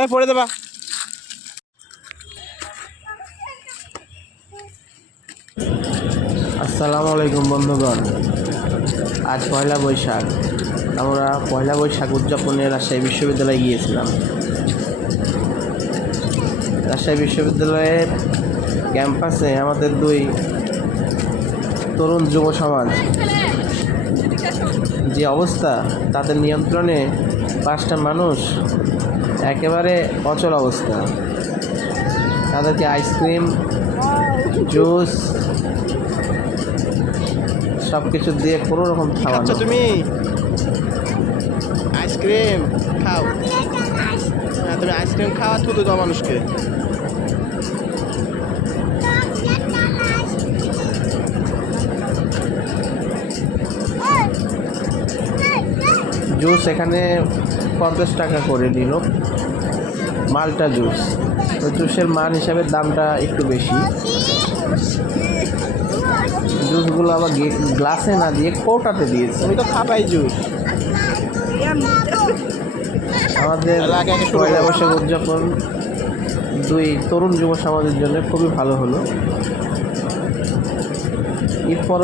এই, পড়ে দেবা। আসসালামু আলাইকুম, বন্ধুগণ। আজ পয়লা বৈশাখ। আমরা পয়লা বৈশাখ উদযাপনে রাজশাহী বিশ্ববিদ্যালয়ে গিয়েছিলাম। রাজশাহী বিশ্ববিদ্যালয়ের ক্যাম্পাসে আমাদের দুই তরুণ যুব সমাজ যে অবস্থা, তাদের নিয়ন্ত্রণে পাঁচটা মানুষ একেবারে অচল অবস্থা। তাদেরকে আইসক্রিম, জুস সব কিছু দিয়ে কোনো রকম খাওয়ানো তুমি? আইসক্রিম, খাও। হ্যাঁ তুমি আইসক্রিম খাওয়া থুতু দাও মানুষকে। জুস এখানে পঞ্চাশ টাকা করে নিল মালটা জুস। তো জুসের মান হিসাবে দামটা একটু বেশি। জুসগুলো আবার গ্লাসে না দিয়ে কৌটাতে দিয়েছে। তুমি তো খাবাই জুস। আমাদের পয়লা বৈশাখ উদযাপন দুই তরুণ যুব সমাজের জন্য খুবই ভালো হলো। এরপর